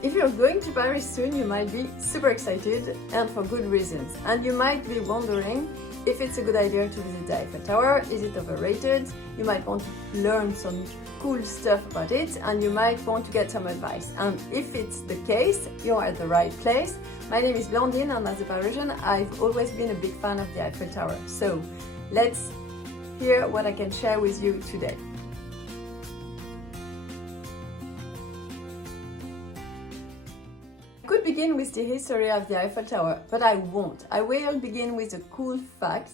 If you're going to Paris soon, you might be super excited, and for good reasons. And you might be wondering if it's a good idea to visit the Eiffel Tower. Is it overrated? You might want to learn some cool stuff about it, and you might want to get some advice. And if it's the case, you're at the right place. My name is Blandine, and as a Parisian, I've always been a big fan of the Eiffel Tower. So let's hear what I can share with you today. I could begin with the history of the Eiffel Tower, but I won't. I will begin with a cool fact,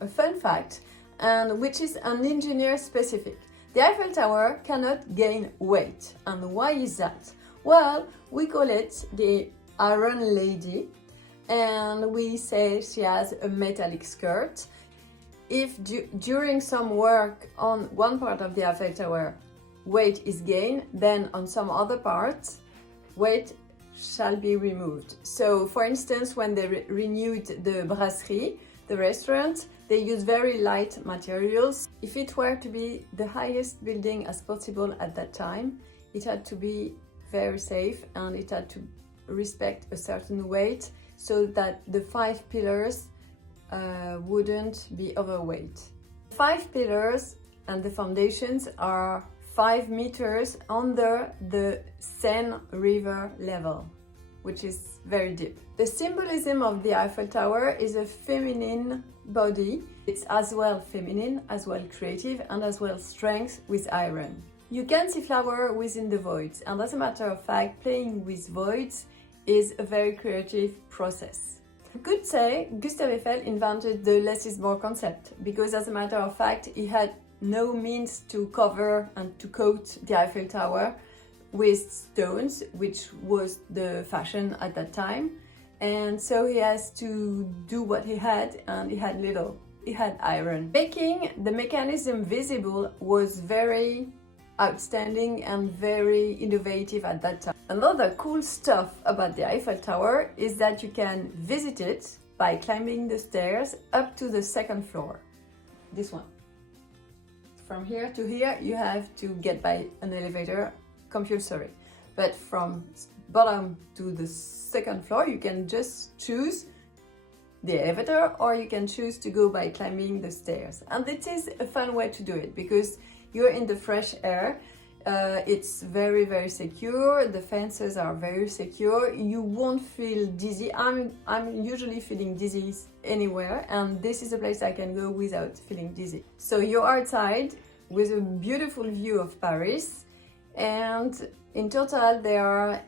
a fun fact, and which is an engineer specific. The Eiffel Tower cannot gain weight. And why is that? Well, we call it the Iron Lady, and we say she has a metallic skirt. If during some work on one part of the Eiffel Tower weight is gained, then on some other parts weight shall be removed. So, for instance, when they renewed the brasserie, the restaurant, they use very light materials. If it were to be the highest building as possible at that time, it had to be very safe and it had to respect a certain weight so that the 5 pillars wouldn't be overweight. 5 pillars and the foundations are 5 meters under the Seine River level, which is very deep. The symbolism of the Eiffel Tower is a feminine body. It's as well feminine, as well creative, and as well strength with iron. You can see flower within the voids, and as a matter of fact, playing with voids is a very creative process. You could say Gustave Eiffel invented the less is more concept, because as a matter of fact, he had no means to cover and to coat the Eiffel Tower with stones, which was the fashion at that time. And so he has to do what he had, and he had little. He had iron. Making the mechanism visible was very outstanding and very innovative at that time. Another cool stuff about the Eiffel Tower is that you can visit it by climbing the stairs up to the 2nd floor. This one. From here to here, you have to get by an elevator, compulsory. But from bottom to the 2nd floor, you can just choose the elevator, or you can choose to go by climbing the stairs. And it is a fun way to do it because you're in the fresh air. It's very, very secure. The fences are very secure. You won't feel dizzy. I'm usually feeling dizzy anywhere, and this is a place I can go without feeling dizzy. So you're outside with a beautiful view of Paris, and in total there are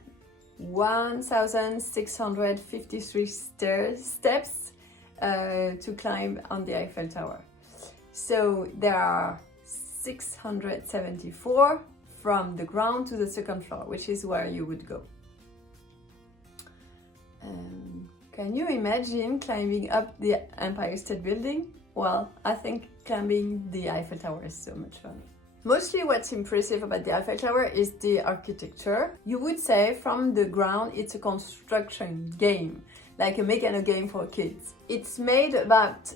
1,653 steps to climb on the Eiffel Tower. So there are 674 from the ground to the 2nd floor, which is where you would go. Can you imagine climbing up the Empire State Building? Well, I think climbing the Eiffel Tower is so much fun. Mostly what's impressive about the Eiffel Tower is the architecture. You would say from the ground it's a construction game, like a mechano game for kids. It's made about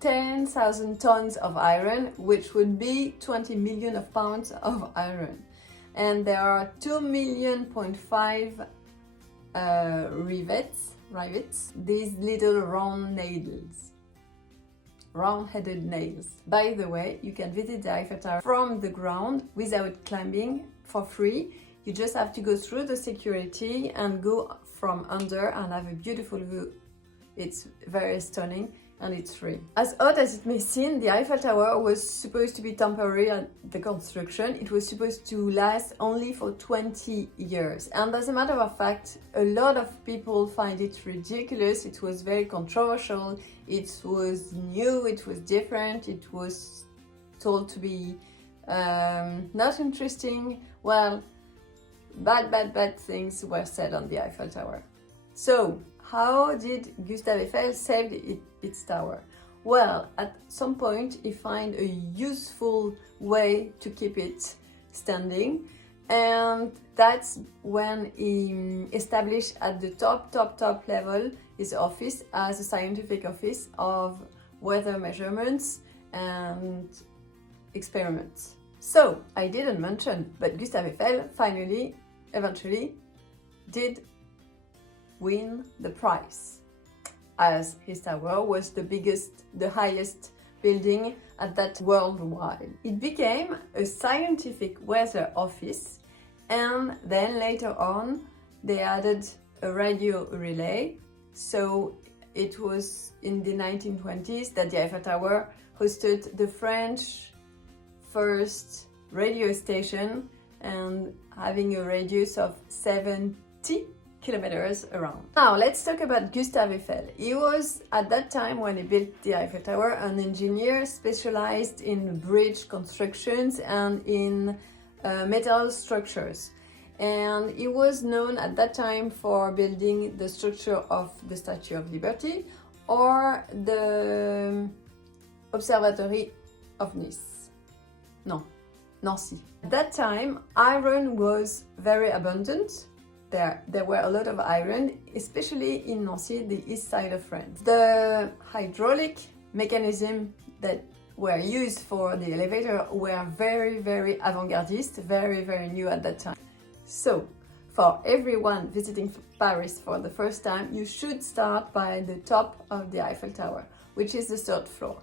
10,000 tons of iron, which would be 20 million of pounds of iron. And there are 2.5 million rivets, these little round-headed nails. By the way, you can visit the Eiffel Tower from the ground without climbing for free. You just have to go through the security and go from under and have a beautiful view. It's very stunning and it's free. As odd as it may seem, the Eiffel Tower was supposed to be temporary at the construction. It was supposed to last only for 20 years. And as a matter of fact, a lot of people find it ridiculous. It was very controversial. It was new, it was different, it was told to be not interesting. Well, bad things were said on the Eiffel Tower. So, how did Gustave Eiffel save its tower? Well, at some point he found a useful way to keep it standing, and that's when he established at the top level his office as a scientific office of weather measurements and experiments. So, I didn't mention, but Gustave Eiffel eventually did win the prize, as his tower was the highest building at that worldwide. It became a scientific weather office, and then later on they added a radio relay. So it was in the 1920s that the Eiffel Tower hosted the French first radio station, and having a radius of 70 kilometers around. Now let's talk about Gustave Eiffel. He was, at that time when he built the Eiffel Tower, an engineer specialized in bridge constructions and in metal structures. And he was known at that time for building the structure of the Statue of Liberty or the Observatory of Nice. No, Nancy. At that time, iron was very abundant. There were a lot of iron, especially in Nancy, the east side of France. The hydraulic mechanism that were used for the elevator were very, very avant-gardist, very, very new at that time. So, for everyone visiting Paris for the first time, you should start by the top of the Eiffel Tower, which is the 3rd floor.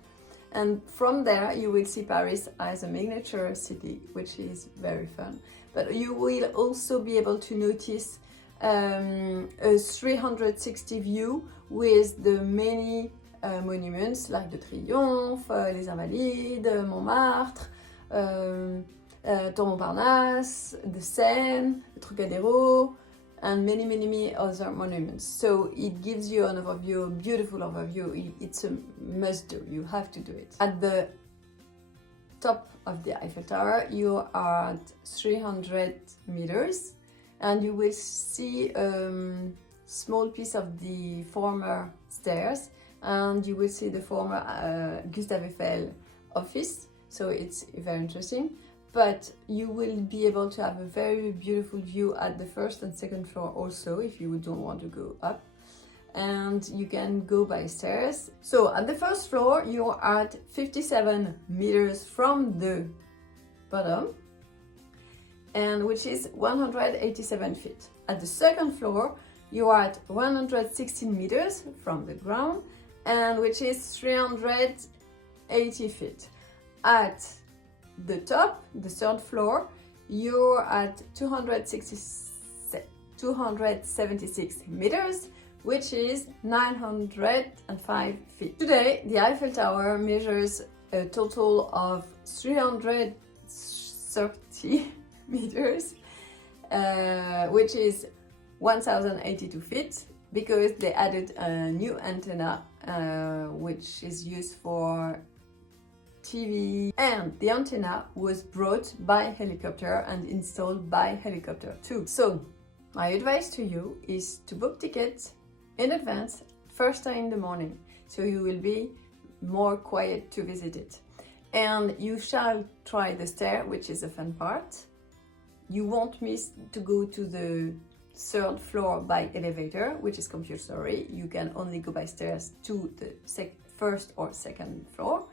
And from there, you will see Paris as a miniature city, which is very fun. But you will also be able to notice a 360 view with the many monuments like the Triomphe, les Invalides, Montmartre, Tour Montparnasse, the Seine, the Trocadéro, and many other monuments. So it gives you an overview, a beautiful overview. It's a must do, you have to do it. At the top of the Eiffel Tower, you are at 300 meters, and you will see a small piece of the former stairs, and you will see the former Gustave Eiffel office. So it's very interesting. But you will be able to have a very beautiful view at the 1st and 2nd floor also, if you don't want to go up. And you can go by stairs. So at the 1st floor, you are at 57 meters from the bottom, and which is 187 feet. At the 2nd floor, you are at 116 meters from the ground, and which is 380 feet. At the top, the 3rd floor, you're at 276 meters, which is 905 feet. Today, the Eiffel Tower measures a total of 330 meters, which is 1082 feet, because they added a new antenna, which is used for TV, and the antenna was brought by helicopter and installed by helicopter too. So my advice to you is to book tickets in advance, first time in the morning, so you will be more quiet to visit it. And you shall try the stair, which is a fun part. You won't miss to go to the 3rd floor by elevator, which is compulsory. You can only go by stairs to the 1st or 2nd floor.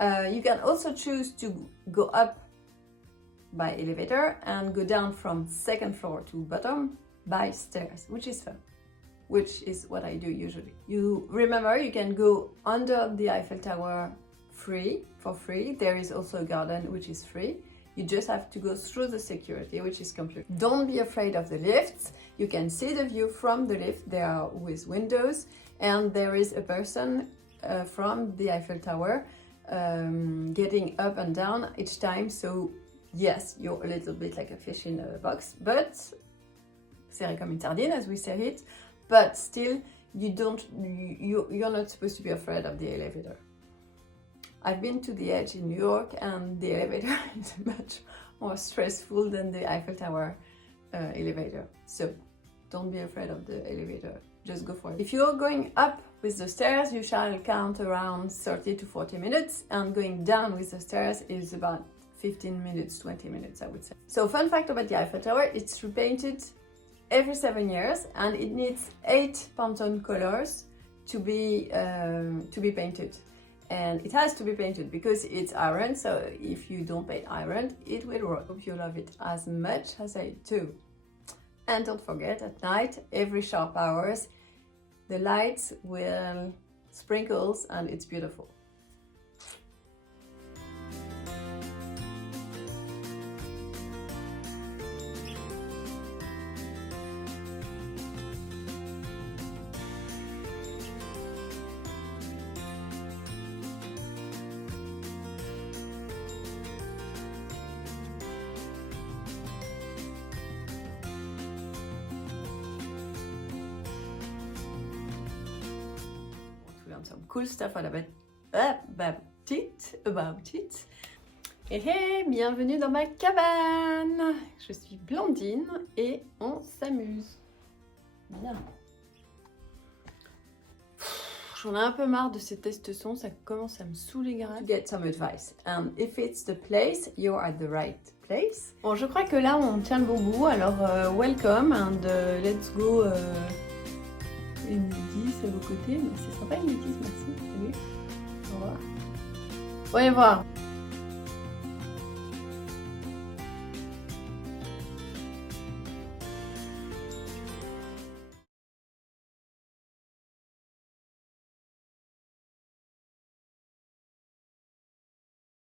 You can also choose to go up by elevator and go down from 2nd floor to bottom by stairs, which is fun, which is what I do usually. You remember, you can go under the Eiffel Tower for free. There is also a garden which is free. You just have to go through the security, which is complete. Don't be afraid of the lifts. You can see the view from the lift. They are with windows, and there is a person from the Eiffel Tower getting up and down each time. So yes, you're a little bit like a fish in a box, but serré comme une sardine, as we say it, but still you're not supposed to be afraid of the elevator. I've been to the Edge in New York, and the elevator is much more stressful than the Eiffel Tower elevator. So don't be afraid of the elevator, just go for it. If you're going up with the stairs, you shall count around 30 to 40 minutes, and going down with the stairs is about 15 minutes, 20 minutes, I would say. So fun fact about the Eiffel Tower, it's repainted every 7 years, and it needs 8 Pantone colors to be painted. And it has to be painted because it's iron, so if you don't paint iron, it will rot. Hope you love it as much as I do. And don't forget, at night, every sharp hours, the lights will sprinkles and it's beautiful. Some cool stuff about it. Hey, bienvenue dans ma cabane. Je suis Blandine et on s'amuse. Bien. J'en ai un peu marre de ces tests son, ça commence à me saouler grave. To get some advice, and if it's the place, you're at the right place. Bon, je crois que là on tient le bon bout, alors welcome and let's go. Une médise à vos côtés, mais ce sera pas une médise, merci. Salut. Au revoir. Voyons voir.